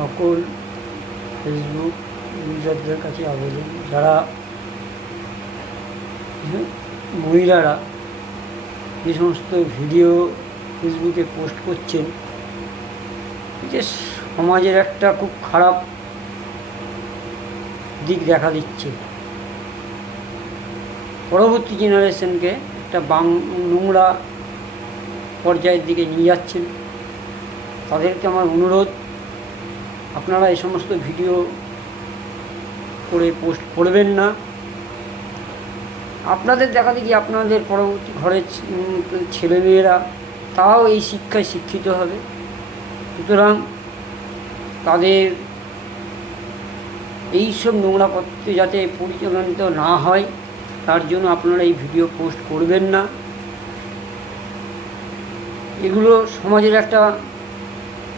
সকল ফেসবুক ইউজারদের কাছে আবেদন, যারা মহিলারা যে সমস্ত ভিডিও ফেসবুকে পোস্ট করছেন, যে সমাজের একটা খুব খারাপ দিক দেখা দিচ্ছে, পরবর্তী জেনারেশনকে একটা নোংরা পর্যায়ের দিকে নিয়ে যাচ্ছেন। তাদেরকে আমার অনুরোধ, আপনারা এই সমস্ত ভিডিও করে পোস্ট করবেন না। আপনাদের দেখা দেখি আপনাদের পরবর্তী ঘরের ছেলেমেয়েরা তাও এই শিক্ষায় শিক্ষিত হবে। সুতরাং তাদের এইসব নোংরা পথে যাতে পরিচালিত না হয়, তার জন্য আপনারা এই ভিডিও পোস্ট করবেন না। এগুলো সমাজের একটা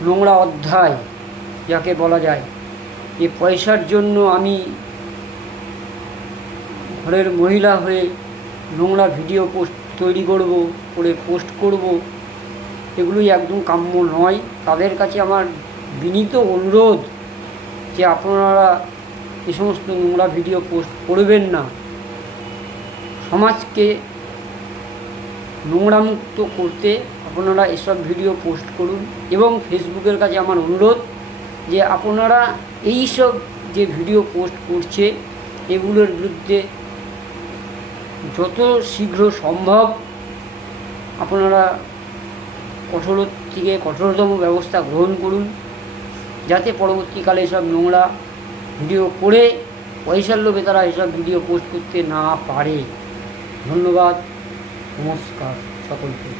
নোংরা অধ্যায় যাকে বলা যায়, যে পয়সার জন্য আমি ঘরের মহিলা হয়ে নোংরা ভিডিও তৈরি করে পোস্ট করব, এগুলোই একদম কাম্য নয়। তাদের কাছে আমার বিনীত অনুরোধ যে আপনারা এই সমস্ত নোংরা ভিডিও পোস্ট করবেন না। সমাজকে নোংরামুক্ত করতে আপনারা এসব ভিডিও পোস্ট করুন। এবং ফেসবুকের কাছে আমার অনুরোধ যে আপনারা এই সব যে ভিডিও পোস্ট করছে এগুলোর বিরুদ্ধে যত শীঘ্র সম্ভব আপনারা কঠোর থেকে কঠোরতম ব্যবস্থা গ্রহণ করুন, যাতে পরবর্তীকালে এসব নোংরা ভিডিও করে পয়সার লোভে তারা এসব ভিডিও পোস্ট করতে না পারে। ধন্যবাদ, নমস্কার সকলকে।